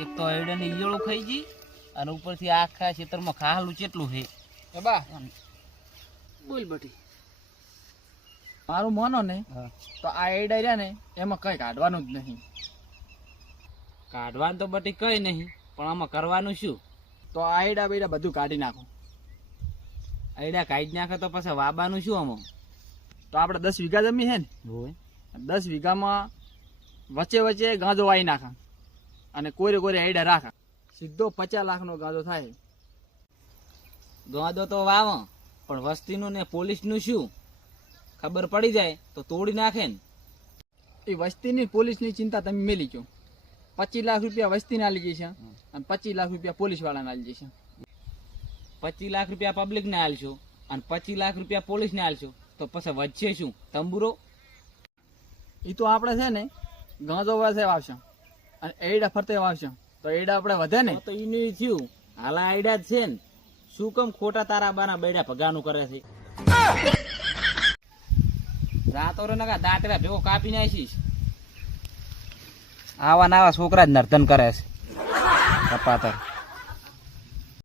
એક તો એડે ને ઈયળો ખાઈ ગઈ અને ઉપરથી આખા ખેતરમાં ખાહલું કેટલું છે. એ બા બોલ બટી મારું માનો ને તો આ એડા રહ્યા ને એમાં કઈ કાઢવાનું જ નહીં. કાઢવાનું તો બટી કઈ નહીં, પણ આમાં કરવાનું શું? તો આ એડા બેડા બધું કાઢી નાખો. એડા કાઢી નાખે તો પછી વાબાનું શું આમાં? તો આપણે 10 વીઘા જમી છે ને, હોય 10 વીઘામાં વચ્ચે વચ્ચે ગાંજો વાઈ નાખા અને કોરે કોરે એડા રાખા. સીધો 50 લાખનો ગાંજો થાય. ગાંદો તો વાવ, પણ વસ્તીનું ને પોલીસનું શું? ખબર પડી જાય તો તોડી નાખે ને. એ વસ્તીની પોલીસની ચિંતા તમે મેલી છો. 25 લાખ રૂપિયા વસ્તીને આલી જશે અને 25 લાખ રૂપિયા પોલીસ વાળાને આલી જશે. 25 લાખ રૂપિયા પબ્લિકને આલશો અને 25 લાખ રૂપિયા પોલીસને આલશો તો પછી વધશે શું? તંબુરો. એ તો આપણે છે ને ગાંજો વાસે વાવશે અને એડા ફરતે વાવશે તો એડા આપણે વધે ને. તો એનું થયું હાલા આઈડા જ છે ને, શું કેમ ખોટા તારા બાના બેડા ભગાનું કરે છે? રાતો રે નકા દાંતરા ભેગો કાપી નાખીશ. આવા નાવા છોકરા જ નર્તન કરે છે કપાતર.